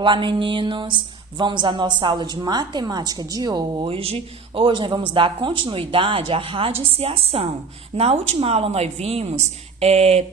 Olá, meninos! Vamos à nossa aula de matemática de hoje. Hoje nós vamos dar continuidade à radiciação. Na última aula nós vimos,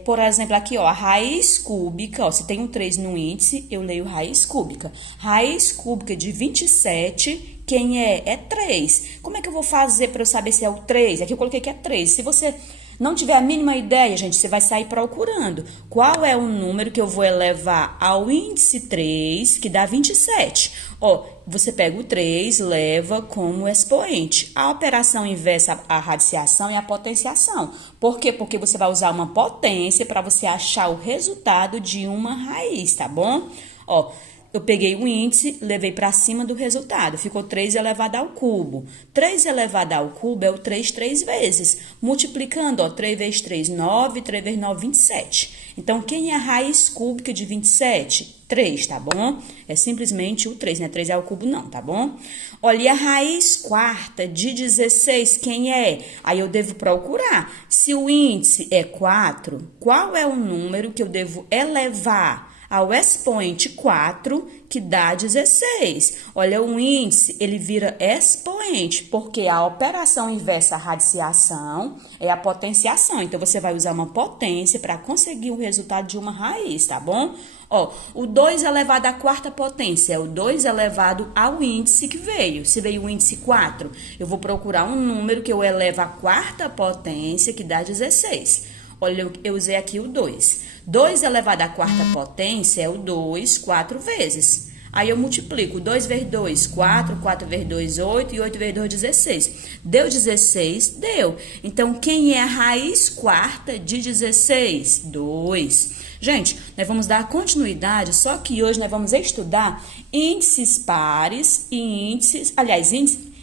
por exemplo, aqui, ó, a raiz cúbica, ó, se tem um 3 no índice, eu leio raiz cúbica. Raiz cúbica de 27, quem é? É 3. Como é que eu vou fazer para eu saber se é o 3? Aqui eu coloquei que é 3. Se você não tiver a mínima ideia, gente, você vai sair procurando. Qual é o número que eu vou elevar ao índice 3, que dá 27? Ó, você pega o 3, leva como expoente. A operação inversa à radiciação é a potenciação. Por quê? Porque você vai usar uma potência para você achar o resultado de uma raiz, tá bom? Ó, eu peguei o índice, levei para cima do resultado. Ficou 3 elevado ao cubo. 3 elevado ao cubo é o 3 vezes. Multiplicando, ó, 3 vezes 3, 9. 3 vezes 9, 27. Então, quem é a raiz cúbica de 27? 3, tá bom? É simplesmente o 3, né? 3 é ao cubo não, tá bom? Olha, e a raiz quarta de 16, quem é? Aí eu devo procurar. Se o índice é 4, qual é o número que eu devo elevar ao expoente 4, que dá 16. Olha, o índice, ele vira expoente, porque a operação inversa à radiciação é a potenciação. Então, você vai usar uma potência para conseguir o resultado de uma raiz, tá bom? Ó, o 2 elevado à quarta potência é o 2 elevado ao índice que veio. Se veio o índice 4, eu vou procurar um número que eu elevo à quarta potência, que dá 16. Olha, eu usei aqui o 2. 2 elevado à quarta potência é o 2, 4 vezes. Aí eu multiplico 2 vezes 2, 4, 4 vezes 2, 8 e 8 vezes 2, 16. Deu 16? Deu. Então, quem é a raiz quarta de 16? 2. Gente, nós vamos dar continuidade, só que hoje nós vamos estudar índices pares e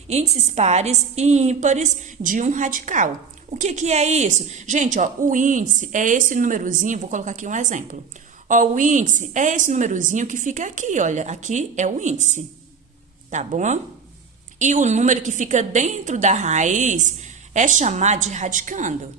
índices pares e ímpares de um radical. O que é isso? Gente, ó, o índice é esse númerozinho, vou colocar aqui um exemplo. Ó, o índice é esse númerozinho que fica aqui, olha, aqui é o índice, tá bom? E o número que fica dentro da raiz é chamado de radicando.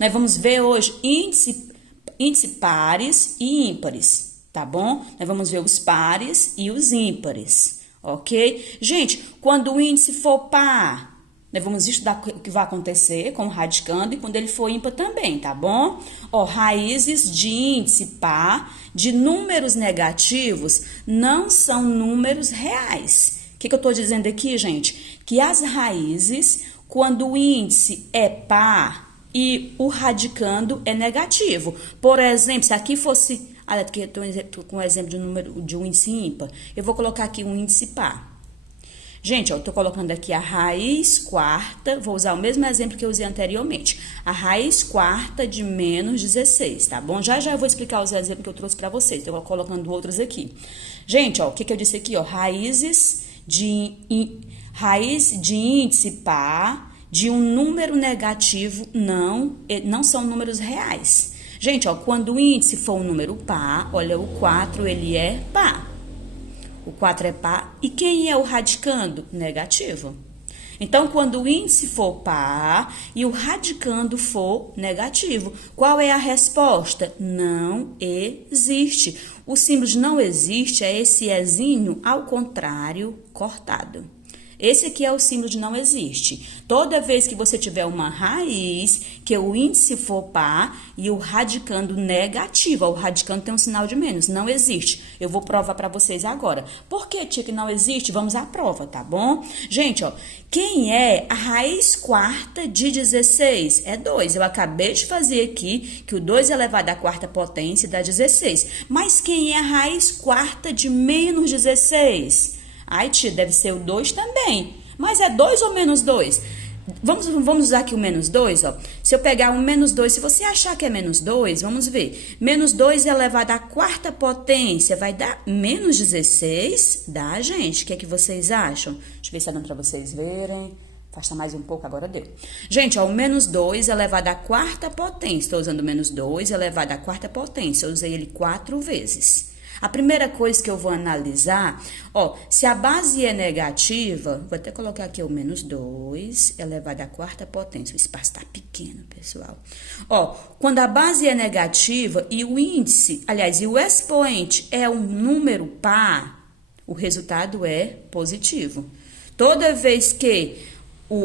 Nós vamos ver hoje índice pares e ímpares, tá bom? Nós vamos ver os pares e os ímpares, ok? Gente, quando o índice for par, nós vamos estudar o que vai acontecer com o radicando e quando ele for ímpar também, tá bom? Ó, raízes de índice par de números negativos não são números reais. O que eu tô dizendo aqui, gente? Que as raízes, quando o índice é par e o radicando é negativo. Por exemplo, se aqui fosse... aqui eu tô com um exemplo de um índice ímpar. Eu vou colocar aqui um índice par. Gente, ó, eu tô colocando aqui a raiz quarta, vou usar o mesmo exemplo que eu usei anteriormente. A raiz quarta de menos 16, tá bom? Já eu vou explicar os exemplos que eu trouxe pra vocês, tô colocando outros aqui. Gente, ó, o que eu disse aqui, ó, raiz de índice par de um número negativo não são números reais. Gente, ó, quando o índice for um número par, olha, o 4, ele é par. O 4 é par. E quem é o radicando? Negativo. Então, quando o índice for par e o radicando for negativo, qual é a resposta? Não existe. O símbolo de não existe é esse ezinho ao contrário cortado. Esse aqui é o símbolo de não existe. Toda vez que você tiver uma raiz, que o índice for par e o radicando negativo, o radicando tem um sinal de menos, não existe. Eu vou provar para vocês agora. Por que, tia, que não existe? Vamos à prova, tá bom? Gente, ó, quem é a raiz quarta de 16? É 2. Eu acabei de fazer aqui que o 2 elevado à quarta potência dá 16. Mas quem é a raiz quarta de menos 16? Ai, tia, deve ser o 2 também. Mas é 2 ou menos 2? Vamos usar aqui o menos 2, ó. Se eu pegar um menos 2, se você achar que é menos 2, vamos ver. Menos 2 elevado à quarta potência vai dar menos 16? Dá, gente? O que é que vocês acham? Deixa eu ver se tá dando pra vocês verem. Afasta mais um pouco, agora deu. Gente, ó, o menos 2 elevado à quarta potência. Estou usando o menos 2 elevado à quarta potência. Eu usei ele 4 vezes. A primeira coisa que eu vou analisar, ó, se a base é negativa, vou até colocar aqui o menos 2 elevado à quarta potência. O espaço tá pequeno, pessoal. Ó, quando a base é negativa e o índice, aliás, e o expoente é um número par, o resultado é positivo. Toda vez que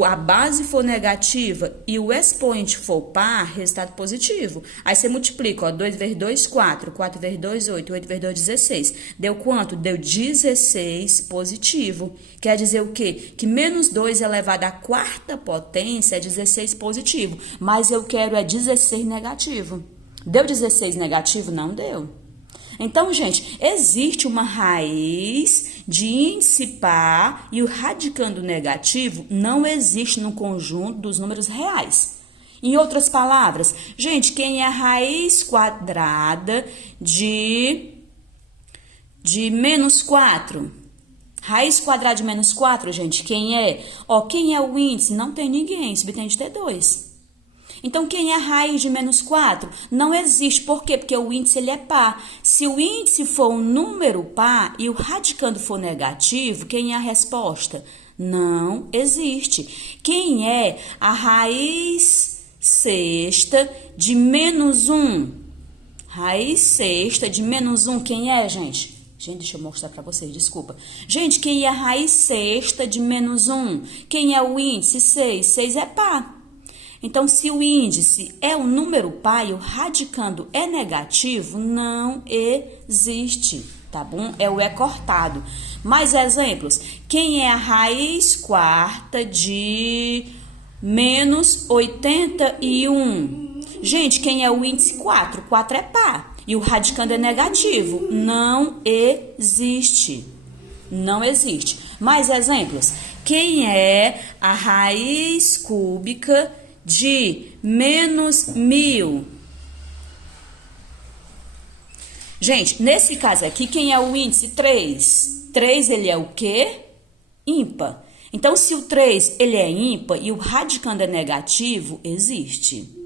a base for negativa e o expoente for par, resultado positivo. Aí você multiplica, ó, 2 vezes 2, 4, 4 vezes 2, 8, 8 vezes 2, 16. Deu quanto? Deu 16 positivo. Quer dizer o quê? Que menos 2 elevado à quarta potência é 16 positivo, mas eu quero é 16 negativo. Deu 16 negativo? Não deu. Então, gente, existe uma raiz de índice par e o radicando negativo não existe no conjunto dos números reais. Em outras palavras, gente, quem é a raiz quadrada de menos 4? Raiz quadrada de menos 4, gente, quem é? Ó, quem é o índice? Não tem ninguém, subtende ter 2. Então, quem é a raiz de menos 4? Não existe. Por quê? Porque o índice ele é par. Se o índice for um número par e o radicando for negativo, quem é a resposta? Não existe. Quem é a raiz sexta de menos 1? Raiz sexta de menos 1, quem é, gente? Gente, deixa eu mostrar para vocês, desculpa. Gente, quem é a raiz sexta de menos 1? Quem é o índice? 6. 6 é par. Então, se o índice é um número par e o radicando é negativo, não existe, tá bom? É o E cortado. Mais exemplos. Quem é a raiz quarta de menos 81? Gente, quem é o índice 4? 4 é par. E o radicando é negativo. Não existe. Não existe. Mais exemplos. Quem é a raiz cúbica de menos 1000? Gente, nesse caso aqui, quem é o índice? 3. 3, ele é o quê? Ímpar. Então, se o 3, ele é ímpar e o radicando é negativo, existe.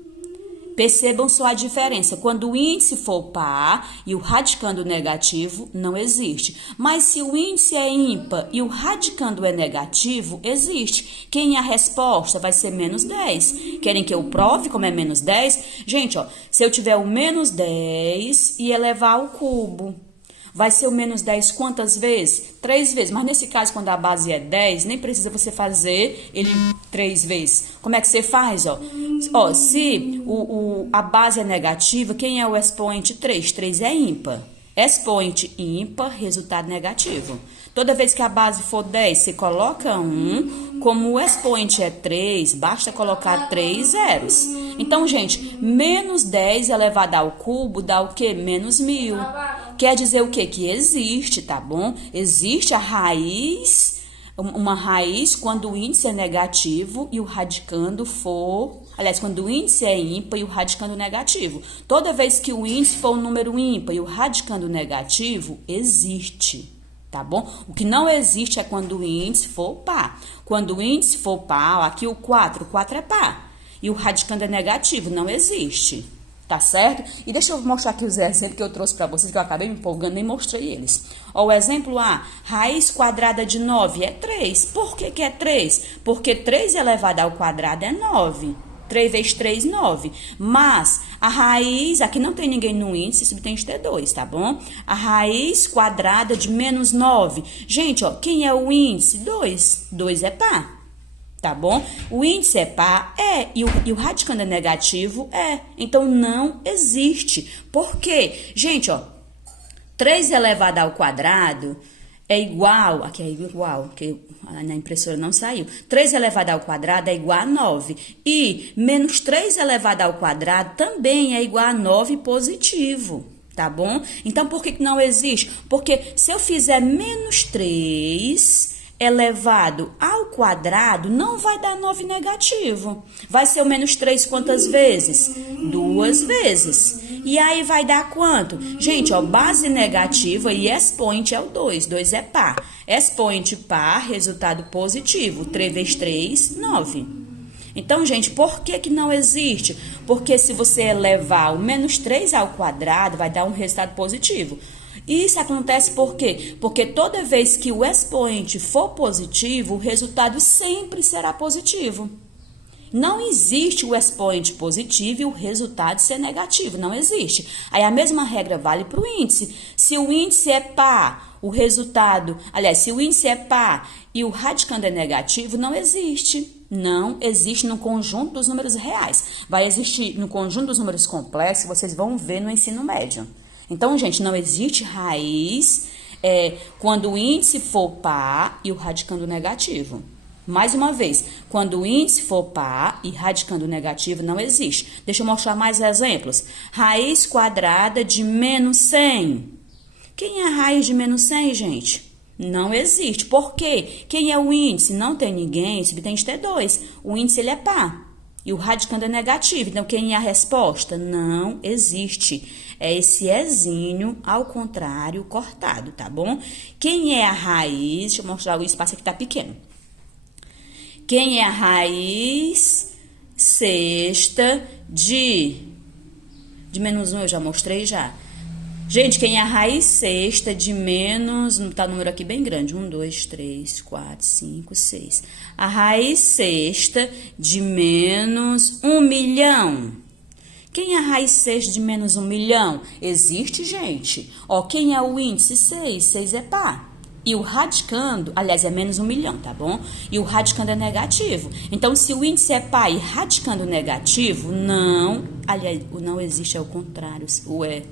Percebam só a diferença. Quando o índice for par e o radicando negativo, não existe. Mas se o índice é ímpar e o radicando é negativo, existe. Quem é a resposta? Vai ser menos 10. Querem que eu prove como é menos 10? Gente, ó, se eu tiver o menos 10 e elevar ao cubo, vai ser o menos 10 quantas vezes? 3 vezes. Mas nesse caso, quando a base é 10, nem precisa você fazer ele 3 vezes. Como é que você faz? Ó, se a base é negativa, quem é o expoente? 3. 3 é ímpar. Expoente ímpar, resultado negativo. Toda vez que a base for 10, você coloca 1. Como o expoente é 3, basta colocar 3 zeros. Então, gente, menos 10 elevado ao cubo dá o quê? Menos 1000. Quer dizer o quê? Que existe, tá bom? Existe a raiz, uma raiz quando o índice é negativo e o radicando for... Aliás, quando o índice é ímpar e o radicando negativo. Toda vez que o índice for um número ímpar e o radicando negativo, existe, tá bom? O que não existe é quando o índice for par. Quando o índice for par, aqui o 4 é par. E o radicando é negativo, não existe. Tá certo? E deixa eu mostrar aqui os exemplos que eu trouxe para vocês, que eu acabei me empolgando, nem mostrei eles. Ó, o exemplo A, raiz quadrada de 9 é 3. Por que é 3? Porque 3 elevado ao quadrado é 9. 3 vezes 3, 9. Mas a raiz, aqui não tem ninguém no índice, subtende ter 2, tá bom? A raiz quadrada de menos 9. Gente, ó, quem é o índice? 2. 2 é par. Tá bom? O índice é par? É. E o radicando é negativo? É. Então, não existe. Por quê? Gente, ó, 3 elevado ao quadrado é igual... Aqui é igual, porque na impressora não saiu. 3 elevado ao quadrado é igual a 9. E menos 3 elevado ao quadrado também é igual a 9 positivo. Tá bom? Então, por que não existe? Porque se eu fizer menos 3... elevado ao quadrado, não vai dar 9 negativo. Vai ser o menos 3 quantas vezes? 2 vezes. E aí vai dar quanto? Gente, ó, base negativa e expoente é o 2. 2 é par. Expoente par, resultado positivo. 3 vezes 3, 9. Então, gente, por que não existe? Porque se você elevar o menos 3 ao quadrado, vai dar um resultado positivo. Isso acontece por quê? Porque toda vez que o expoente for positivo, o resultado sempre será positivo. Não existe o expoente positivo e o resultado ser negativo, não existe. Aí a mesma regra vale para o índice. Se o índice é par, o resultado, aliás, se o índice é par e o radicando é negativo, não existe. Não existe no conjunto dos números reais. Vai existir no conjunto dos números complexos, vocês vão ver no ensino médio. Então, gente, não existe raiz quando o índice for par e o radicando negativo. Mais uma vez, quando o índice for par e radicando negativo, não existe. Deixa eu mostrar mais exemplos. Raiz quadrada de menos 100. Quem é a raiz de menos 100, gente? Não existe. Por quê? Quem é o índice? Não tem ninguém, subtende ter 2. O índice ele é par e o radicando é negativo. Então, quem é a resposta? Não existe. É esse ezinho ao contrário cortado, tá bom? Quem é a raiz? Deixa eu mostrar, o espaço aqui tá pequeno. Quem é a raiz sexta de menos 1, eu já mostrei já. Gente, quem é a raiz sexta de menos, tá o número aqui bem grande, 1, 2, 3, 4, 5, 6. A raiz sexta de menos 1 milhão. Quem é a raiz sexta de menos 1 milhão? Existe, gente. Ó, quem é o índice? 6, 6 é par. E o radicando, aliás, é menos 1 milhão, tá bom? E o radicando é negativo. Então, se o índice é par e radicando negativo, não... Aliás, o não existe é o contrário, o é.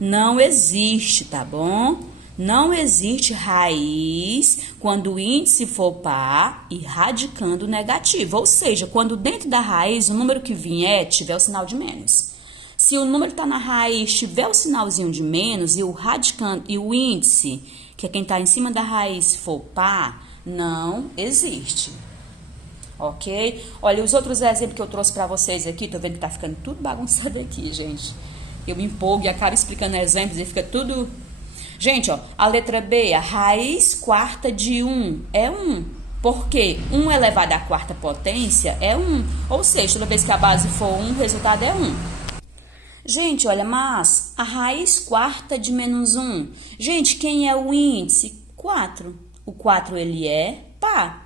Não existe, tá bom? Não existe raiz quando o índice for par e radicando negativo. Ou seja, quando dentro da raiz o número que vier tiver o sinal de menos. Se o número que está na raiz tiver o sinalzinho de menos e o radicando e o índice, que é quem está em cima da raiz, for par, não existe. Ok? Olha, os outros exemplos que eu trouxe para vocês aqui, tô vendo que tá ficando tudo bagunçado aqui, gente. Eu me empolgo e acabo explicando exemplos e fica tudo... Gente, ó, a letra B, a raiz quarta de 1 é 1. Por quê? 1 elevado à quarta potência é 1. Ou seja, toda vez que a base for 1, o resultado é 1. Gente, olha, mas a raiz quarta de menos 1. Gente, quem é o índice? 4. O 4, ele é par.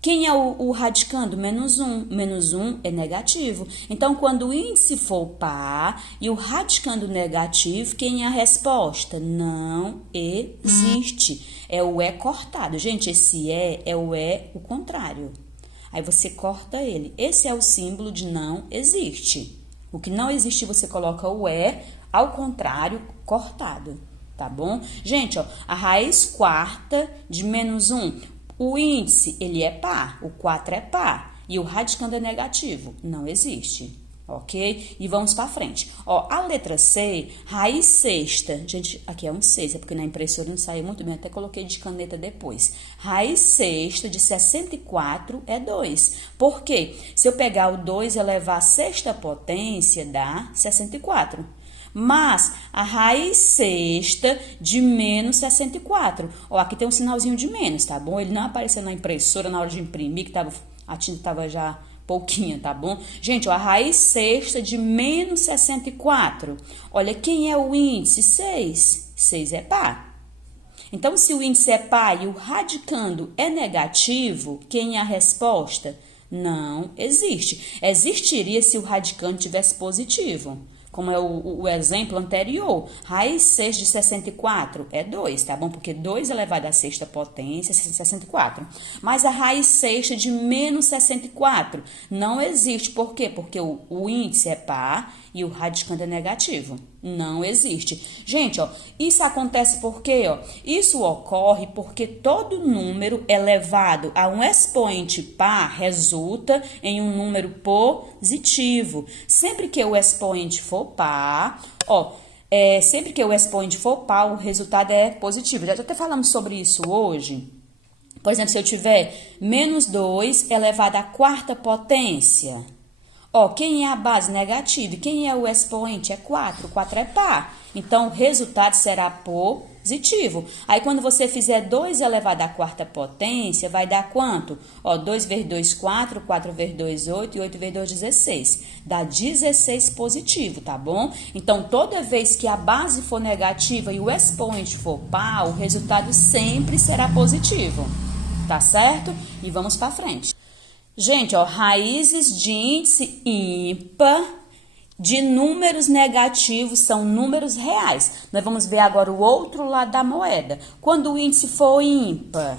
Quem é o radicando? Menos 1. Menos 1 é negativo. Então, quando o índice for par e o radicando negativo, quem é a resposta? Não existe. É o é cortado. Gente, esse é o é o contrário. Aí você corta ele. Esse é o símbolo de não existe. O que não existe, você coloca o é ao contrário cortado. Tá bom? Gente, ó, a raiz quarta de menos 1. O índice, ele é par, o 4 é par, e o radicando é negativo, não existe, ok? E vamos para frente. Ó, a letra C, raiz sexta, gente, aqui é um 6, é porque na impressora não saiu muito bem, até coloquei de caneta depois. Raiz sexta de 64 é 2. Por quê? Se eu pegar o 2 e elevar a sexta potência, dá 64. Mas a raiz sexta de menos 64. Ó, aqui tem um sinalzinho de menos, tá bom? Ele não apareceu na impressora na hora de imprimir, que a tinta estava já pouquinha, tá bom? Gente, ó, a raiz sexta de menos 64. Olha, quem é o índice? 6. 6 é par. Então, se o índice é par e o radicando é negativo, quem é a resposta? Não existe. Existiria se o radicando tivesse positivo. Como é o exemplo anterior, raiz sexta de 64 é 2, tá bom? Porque 2 elevado à sexta potência é 64. Mas a raiz sexta de menos 64 não existe. Por quê? Porque o índice é par e o radicando é negativo. Não existe. Gente, ó, isso acontece por quê? Ó? Isso ocorre porque todo número elevado a um expoente par resulta em um número positivo. Sempre que o expoente for par, ó, sempre que o expoente for par, o resultado é positivo. Já até falamos sobre isso hoje. Por exemplo, se eu tiver menos 2 elevado à quarta potência, ó, quem é a base? Negativa. E quem é o expoente? É 4. 4 é par. Então, o resultado será positivo. Aí, quando você fizer 2 elevado à quarta potência, vai dar quanto? Ó, 2 vezes 2, 4. 4 vezes 2, 8. E 8 vezes 2, 16. Dá 16 positivo, tá bom? Então, toda vez que a base for negativa e o expoente for par, o resultado sempre será positivo. Tá certo? E vamos para frente. Gente, ó, raízes de índice ímpar de números negativos são números reais. Nós vamos ver agora o outro lado da moeda. Quando o índice for ímpar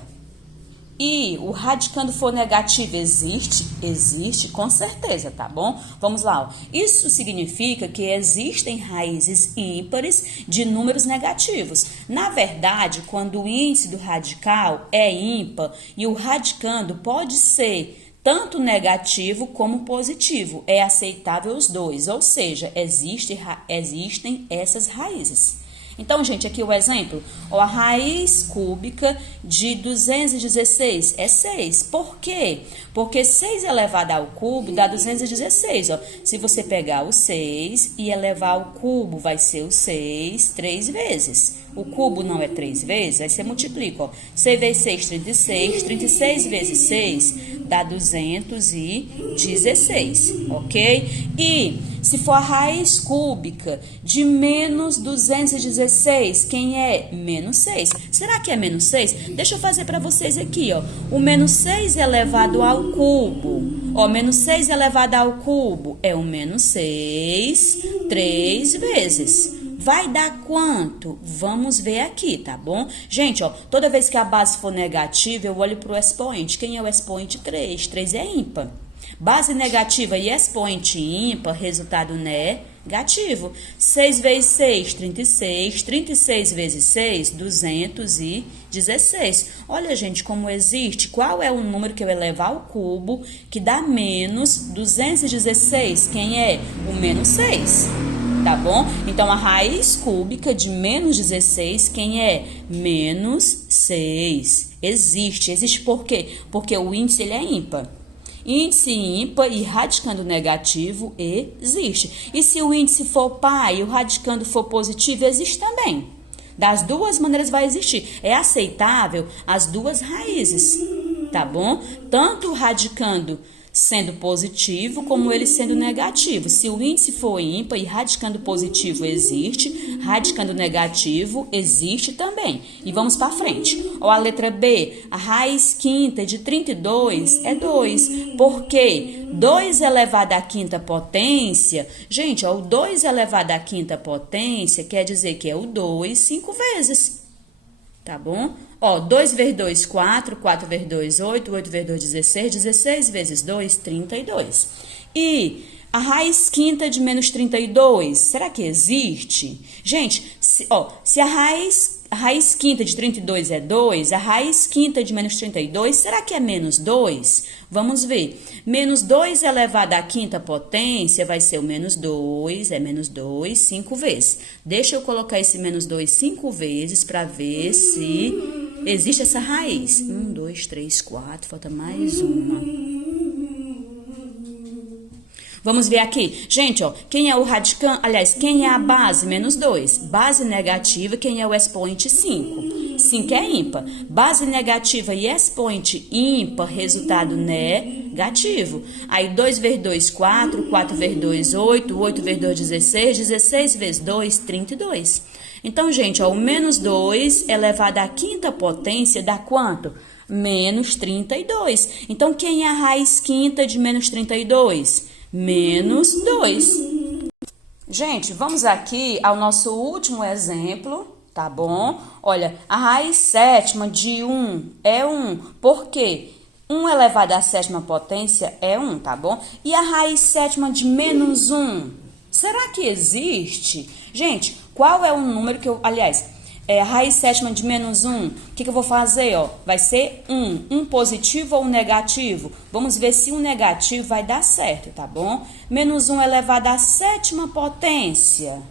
e o radicando for negativo, existe? Existe, com certeza, tá bom? Vamos lá, ó. Isso significa que existem raízes ímpares de números negativos. Na verdade, quando o índice do radical é ímpar e o radicando pode ser tanto negativo como positivo, é aceitável os dois, ou seja, existem essas raízes. Então, gente, aqui o exemplo, ó, a raiz cúbica de 216 é 6. Por quê? Porque 6 elevado ao cubo dá 216, ó. Se você pegar o 6 e elevar ao cubo, vai ser o 6 3 vezes. O cubo não é 3 vezes, aí você multiplica, ó. 6 vezes 6, 36. 36 vezes 6 dá 216, ok? E se for a raiz cúbica de menos 216, quem é? Menos 6. Será que é menos 6? Deixa eu fazer para vocês aqui, ó. O menos 6 elevado ao cubo. Ó, menos 6 elevado ao cubo é o menos 6 3 vezes. Vai dar quanto? Vamos ver aqui, tá bom? Gente, ó, toda vez que a base for negativa, eu olho para o expoente. Quem é o expoente? 3. 3 é ímpar. Base negativa e expoente ímpar, resultado negativo. 6 vezes 6, 36. 36 vezes 6, 216. Olha, gente, como existe. Qual é o número que eu elevar ao cubo que dá menos 216? Quem é? O menos 6. Tá bom? Então, a raiz cúbica de menos 16, quem é? Menos 6. Existe por quê? Porque o índice ele é ímpar. Índice ímpar e radicando negativo existe. E se o índice for par e o radicando for positivo, existe também. Das duas maneiras vai existir. É aceitável as duas raízes, tá bom? Tanto o radicando sendo positivo, como ele sendo negativo. Se o índice for ímpar e radicando positivo existe, radicando negativo existe também. E vamos para frente. Ó, a letra B, a raiz quinta de 32 é 2. Por quê? 2 elevado à quinta potência, gente, ó, o 2 elevado à quinta potência quer dizer que é o 2 5 vezes. Tá bom? Ó, 2 vezes 2, 4. 4 vezes 2, 8. 8 vezes 2, 16. 16 vezes 2, 32. E a raiz quinta de menos 32, será que existe? Gente, se a raiz quinta de 32 é 2, a raiz quinta de menos 32, será que é menos 2? Vamos ver. Menos 2 elevado à quinta potência vai ser o menos 2, é menos 2, 5 vezes. Deixa eu colocar esse menos 2 5 vezes para ver se existe essa raiz. 1, 2, 3, 4, falta mais uma. Vamos ver aqui. Gente, ó, quem é o radicando? Aliás, quem é a base? Menos 2. Base negativa, quem é o expoente? 5. 5 é ímpar. Base negativa e expoente ímpar, resultado negativo. Aí 2 vezes 2, 4. 4 vezes 2, 8. 8 vezes 2, 16. 16 vezes 2, 32. Então, gente, ó, o menos 2 elevado à quinta potência dá quanto? Menos 32. Então, quem é a raiz quinta de menos 32? Menos 2. Gente, vamos aqui ao nosso último exemplo, tá bom? Olha, a raiz sétima de 1 é 1. Por quê? 1 elevado à sétima potência é 1, tá bom? E a raiz sétima de menos 1? Será que existe? Gente, qual é o número que eu... Aliás, a raiz sétima de menos 1, o que eu vou fazer? Ó? Vai ser 1. Um positivo ou um negativo? Vamos ver se um negativo vai dar certo, tá bom? Menos 1 elevado à sétima potência.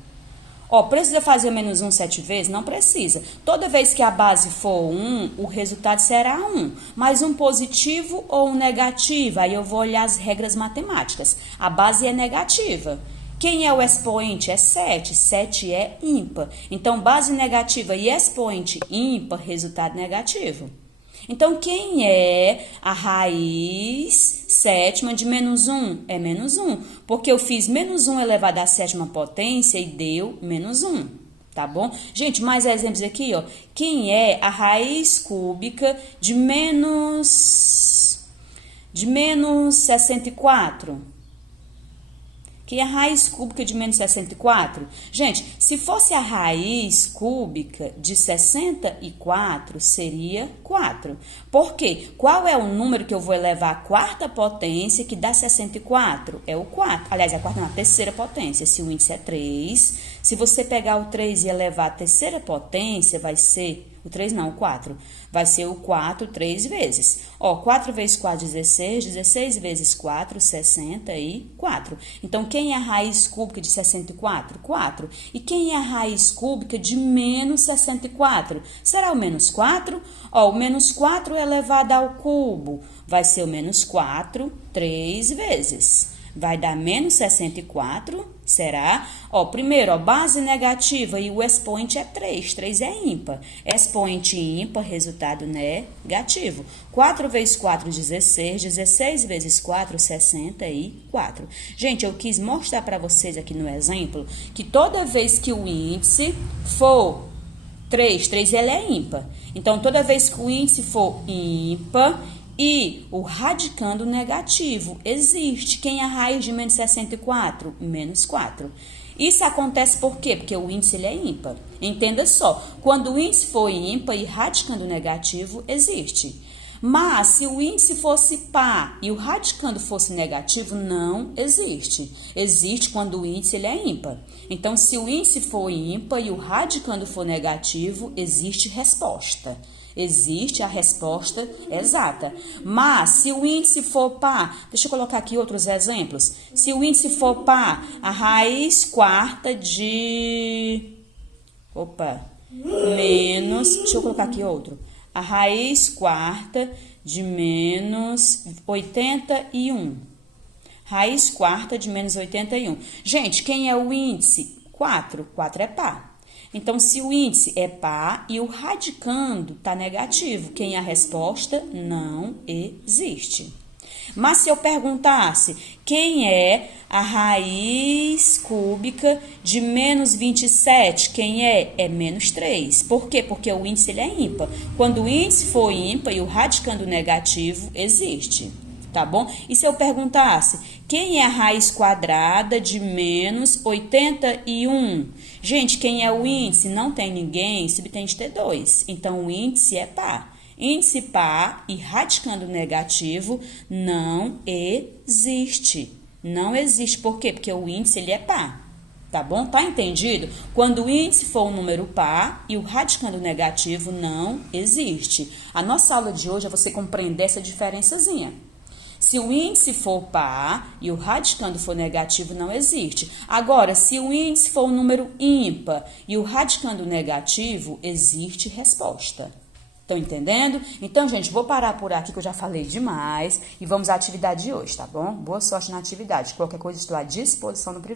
Ó, precisa fazer o menos 1 7 vezes? Não precisa. Toda vez que a base for 1, o resultado será 1. Mas um positivo ou um negativo? Aí eu vou olhar as regras matemáticas. A base é negativa. Quem é o expoente? É 7. 7 é ímpar. Então, base negativa e expoente ímpar, resultado negativo. Então, quem é a raiz sétima de menos 1? É menos 1. Porque eu fiz menos 1 elevado à sétima potência e deu menos 1. Tá bom? Gente, mais exemplos aqui, ó. Quem é a raiz cúbica de menos de menos 64? Que é a raiz cúbica de menos 64? Gente, se fosse a raiz cúbica de 64, seria 4. Por quê? Qual é o número que eu vou elevar à quarta potência que dá 64? É o 4. Aliás, a terceira potência. Se o índice é 3, se você pegar o 3 e elevar à terceira potência, vai ser... O 3 não, o 4. Vai ser o 4 3 vezes. Ó, 4 vezes 4, 16. 16 vezes 4, 64. Então, quem é a raiz cúbica de 64? 4. E quem é a raiz cúbica de menos 64? Será o menos 4? Ó, o menos 4 elevado ao cubo. Vai ser o menos 4 3 vezes. Vai dar menos 64, será? Ó, primeiro, ó, base negativa e o expoente é 3. 3 é ímpar. Expoente ímpar, resultado negativo. 4 vezes 4, 16. 16 vezes 4, 64. Gente, eu quis mostrar para vocês aqui no exemplo que toda vez que o índice for 3 ele é ímpar. Então, toda vez que o índice for ímpar... E o radicando negativo existe. Quem é a raiz de menos 64? Menos 4. Isso acontece por quê? Porque o índice ele é ímpar. Entenda só, quando o índice for ímpar e radicando negativo, existe. Mas se o índice fosse par e o radicando fosse negativo, não existe. Existe quando o índice ele é ímpar. Então, se o índice for ímpar e o radicando for negativo, existe resposta. Existe a resposta exata. Mas, se o índice for par, deixa eu colocar aqui outros exemplos. Se o índice for par, a raiz quarta de... menos... Deixa eu colocar aqui outro. A raiz quarta de menos 81. Raiz quarta de menos 81. Gente, quem é o índice? 4. 4 é par. Então, se o índice é par e o radicando está negativo, quem é a resposta? Não existe. Mas se eu perguntasse quem é a raiz cúbica de menos 27, quem é? É menos 3. Por quê? Porque o índice ele é ímpar. Quando o índice for ímpar e o radicando negativo, existe. Tá bom? E se eu perguntasse, quem é a raiz quadrada de menos 81? Gente, quem é o índice? Não tem ninguém, subtende de ter 2. Então, o índice é par. Índice par e radicando negativo não existe. Não existe. Por quê? Porque o índice ele é par. Tá bom? Tá entendido? Quando o índice for um número par e o radicando negativo não existe. A nossa aula de hoje é você compreender essa diferençazinha. Se o índice for par e o radicando for negativo, não existe. Agora, se o índice for um número ímpar e o radicando negativo, existe resposta. Estão entendendo? Então, gente, vou parar por aqui que eu já falei demais e vamos à atividade de hoje, tá bom? Boa sorte na atividade. Qualquer coisa estou à disposição no privado.